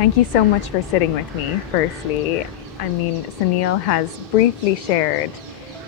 Thank you so much for sitting with me, firstly. I mean, Sunil has briefly shared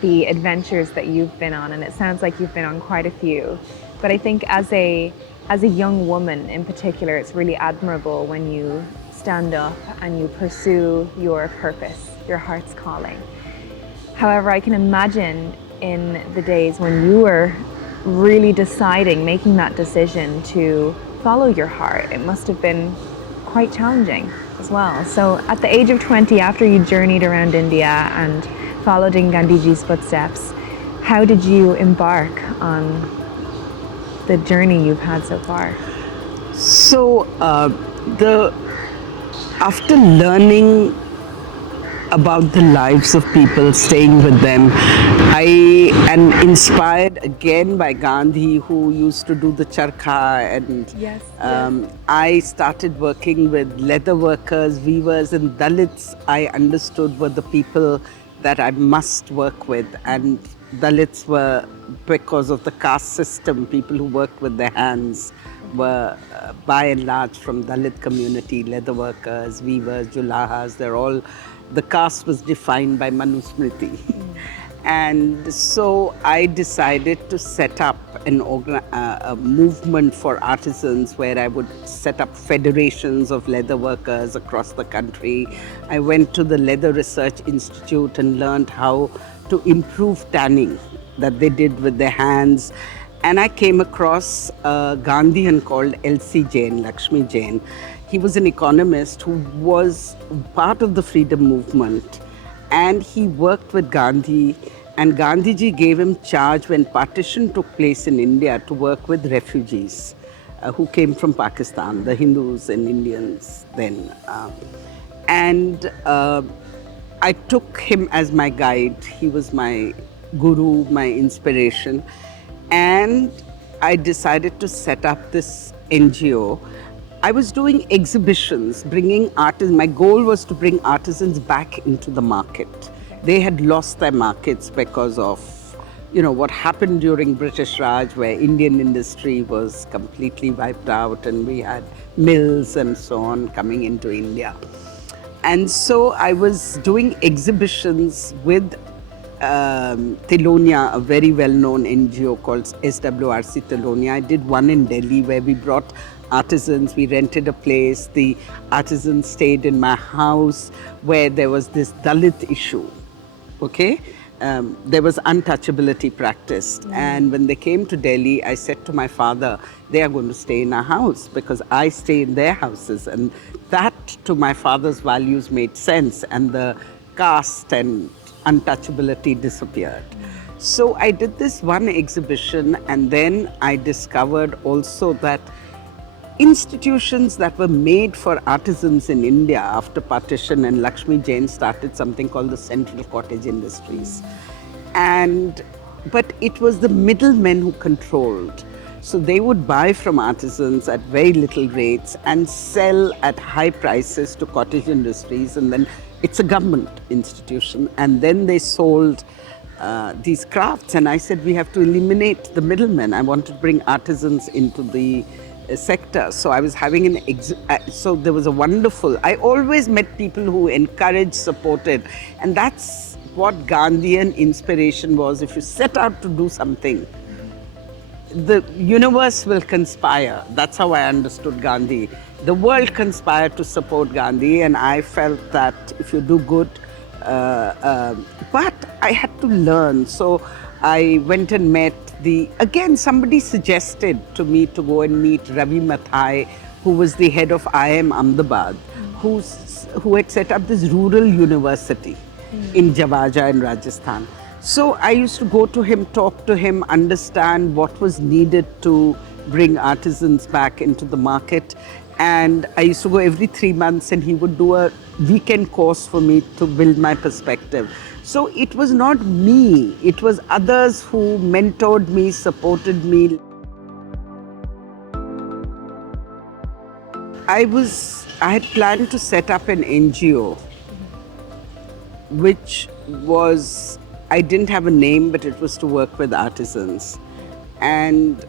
the adventures that you've been on, and it sounds like you've been on quite a few. But I think as a young woman in particular, it's really admirable when you stand up and you pursue your purpose, your heart's calling. However, I can imagine in the days when you were really deciding, making that decision to follow your heart, it must have been quite challenging as well. So, at the age of 20, after you journeyed around India and followed in Gandhiji's footsteps, how did you embark on the journey you've had so far? So, the after learning about the lives of people, staying with them, I am inspired again by Gandhi, who used to do the charkha, and Yes. I started working with leather workers, weavers, and Dalits. I understood were the people that I must work with, and Dalits were, because of the caste system, people who worked with their hands were by and large from Dalit community, leather workers, weavers, julahas, they're all, the caste was defined by Manusmriti. And so I decided to set up a movement for artisans where I would set up federations of leather workers across the country. I went to the Leather Research Institute and learned how to improve tanning that they did with their hands. And I came across a Gandhian called L.C. Jain, Lakshmi Jain. He was an economist who was part of the freedom movement, and he worked with Gandhi, and Gandhiji gave him charge when partition took place in India to work with refugees who came from Pakistan, the Hindus and Indians then. And I took him as my guide. He was my guru, my inspiration. And I decided to set up this NGO. I was doing exhibitions, bringing artisans. My goal was to bring artisans back into the market. They had lost their markets because of, what happened during British Raj, where Indian industry was completely wiped out and we had mills and so on coming into India. And so I was doing exhibitions with Telonia, a very well-known NGO called SWRC Telonia. I did one in Delhi where we brought artisans, we rented a place, the artisans stayed in my house where there was this Dalit issue, okay? There was untouchability practiced. And when they came to Delhi, I said to my father, they are going to stay in our house because I stay in their houses. And that, to my father's values, made sense. And the caste and untouchability disappeared. So I did this one exhibition, and then I discovered also that institutions that were made for artisans in India after partition, and Lakshmi Jain started something called the Central Cottage Industries. But it was the middlemen who controlled. So they would buy from artisans at very little rates and sell at high prices to cottage industries, and then it's a government institution. And then they sold these crafts, and I said we have to eliminate the middlemen. I want to bring artisans into the sector. So I was having so there was a wonderful, I always met people who encouraged, supported, and that's what Gandhian inspiration was. If you set out to do something, the universe will conspire. That's how I understood Gandhi. The world conspired to support Gandhi, and I felt that if you do good, but I had to learn. So I went and met again, somebody suggested to me to go and meet Ravi Mathai, who was the head of IIM Ahmedabad, who had set up this rural university in Javaja in Rajasthan. So I used to go to him, talk to him, understand what was needed to bring artisans back into the market. And I used to go every 3 months, and he would do a weekend course for me to build my perspective. So it was not me, it was others who mentored me, supported me. I had planned to set up an NGO, which was, I didn't have a name, but it was to work with artisans. And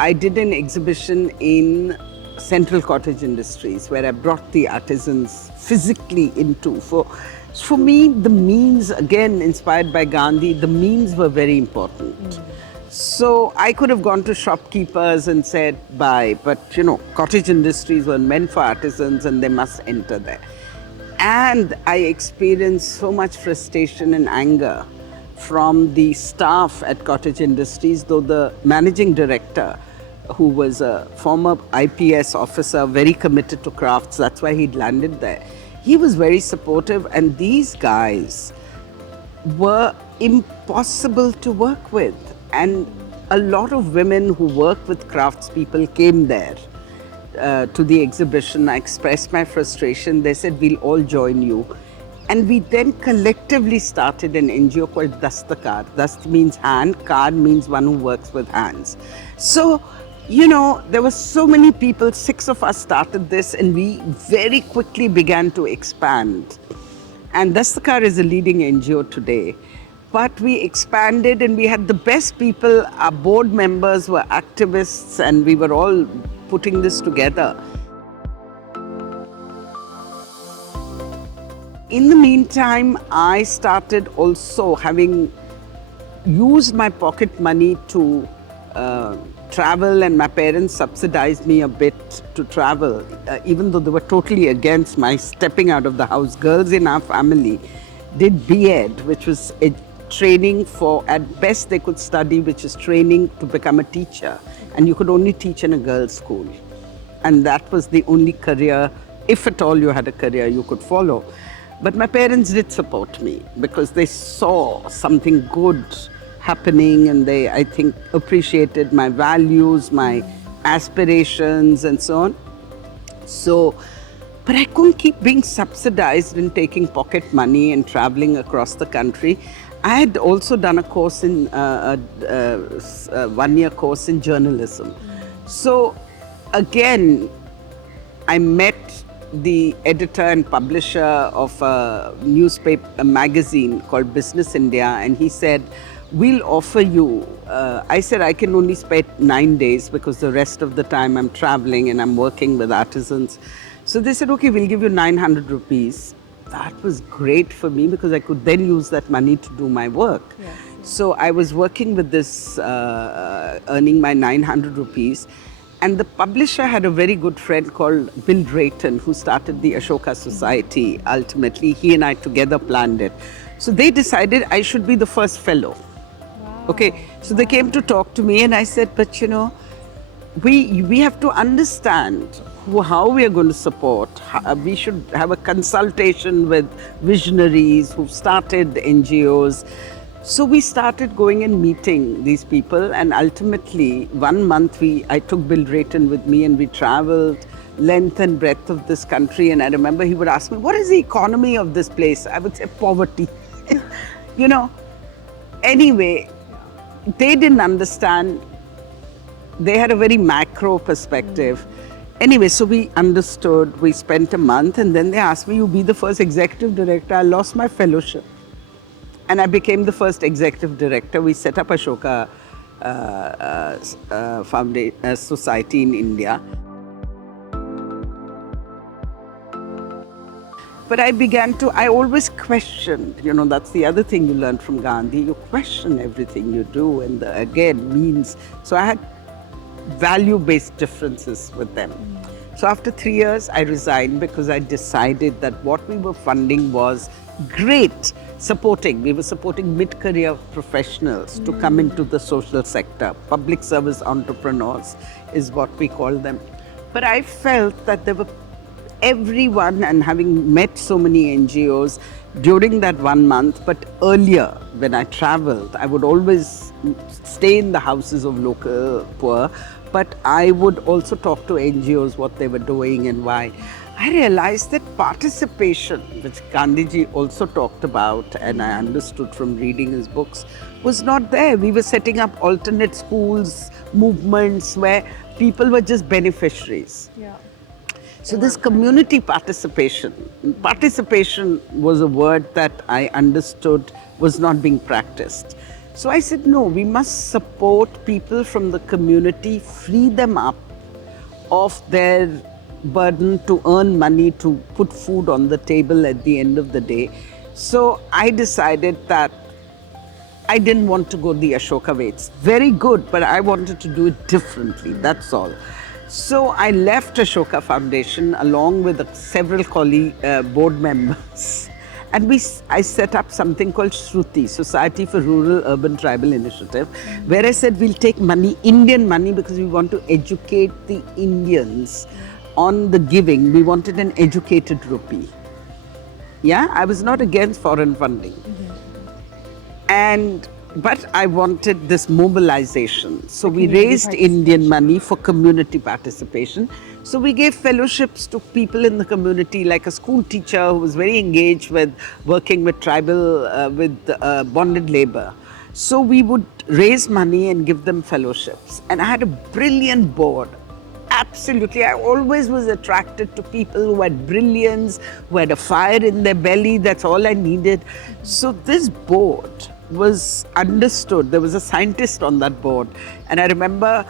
I did an exhibition in Central Cottage Industries, where I brought the artisans physically into. For me, the means, again inspired by Gandhi, the means were very important. So I could have gone to shopkeepers and said, buy, but cottage industries were meant for artisans and they must enter there. And I experienced so much frustration and anger from the staff at Cottage Industries, though the managing director, who was a former IPS officer, very committed to crafts, that's why he'd landed there. He was very supportive, and these guys were impossible to work with. And a lot of women who work with craftspeople came there to the exhibition. I expressed my frustration. They said, we'll all join you. And we then collectively started an NGO called Dastakar. Dast means hand, kar means one who works with hands. So, there were so many people, 6 of us started this, and we very quickly began to expand. And Dastakar is a leading NGO today. But we expanded and we had the best people. Our board members were activists and we were all putting this together. In the meantime, I started also having used my pocket money to travel, and my parents subsidized me a bit to travel, even though they were totally against my stepping out of the house. Girls in our family did B.Ed, which was a training for, at best they could study, which is training to become a teacher. And you could only teach in a girls' school. And that was the only career, if at all you had a career, you could follow. But my parents did support me because they saw something good happening, and they, I think, appreciated my values, my aspirations and so on. So, but I couldn't keep being subsidized and taking pocket money and traveling across the country. I had also done a course in, a 1-year course in journalism. So again, I met the editor and publisher of a newspaper, a magazine called Business India, and he said, we'll offer you, I said I can only spend 9 days because the rest of the time I'm traveling and I'm working with artisans. So they said, okay, we'll give you 900 rupees. That was great for me because I could then use that money to do my work. Yes. So I was working with this, earning my 900 rupees. And the publisher had a very good friend called Bill Drayton, who started the Ashoka Society. Ultimately, he and I together planned it. So they decided I should be the first fellow. Wow. Okay, so they came to talk to me and I said, but we have to understand how we are going to support. We should have a consultation with visionaries who've started NGOs. So we started going and meeting these people, and ultimately 1 month I took Bill Drayton with me and we traveled length and breadth of this country. And I remember he would ask me, what is the economy of this place? I would say poverty. Anyway, they didn't understand. They had a very macro perspective. Anyway, so we understood, we spent a month, and then they asked me, you be the first executive director. I lost my fellowship. And I became the first executive director. We set up Ashoka Society in India. But I always questioned, that's the other thing you learn from Gandhi. You question everything you do, and again, means. So I had value-based differences with them. So after 3 years, I resigned because I decided that what we were funding was great. We were supporting mid-career professionals to come into the social sector. Public service entrepreneurs is what we call them. But I felt that there were everyone, and having met so many NGOs during that 1 month, but earlier when I traveled, I would always stay in the houses of local poor, but I would also talk to NGOs what they were doing and why. I realized that participation, which Gandhiji also talked about, and I understood from reading his books, was not there. We were setting up alternate schools, movements where people were just beneficiaries. Yeah. So this community participation was a word that I understood was not being practiced. So I said, no, we must support people from the community, free them up, of their burden to earn money to put food on the table at the end of the day. So I decided that I didn't want to go the Ashoka way. It's very good, but I wanted to do it differently. That's all. So I left Ashoka Foundation along with several board members, and I set up something called Shruti, Society for Rural Urban Tribal Initiative, where I said we'll take money, Indian money, because we want to educate the Indians on the giving. We wanted an educated rupee. Yeah, I was not against foreign funding. But I wanted this mobilization. So we raised Indian money for community participation. So we gave fellowships to people in the community, like a school teacher who was very engaged with working with bonded labor. So we would raise money and give them fellowships. And I had a brilliant board. Absolutely. I always was attracted to people who had brilliance, who had a fire in their belly. That's all I needed. So this board was understood. There was a scientist on that board. And I remember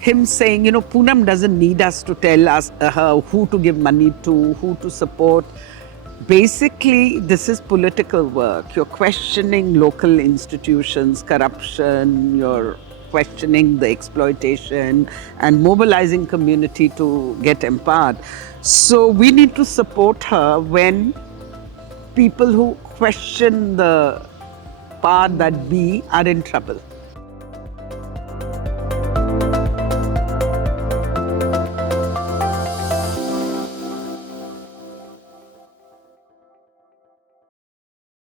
him saying, Poonam doesn't need us to tell her who to give money to, who to support. Basically, this is political work. You're questioning local institutions, corruption, you're questioning the exploitation and mobilizing community to get empowered. So we need to support her when people who question the power that be are in trouble.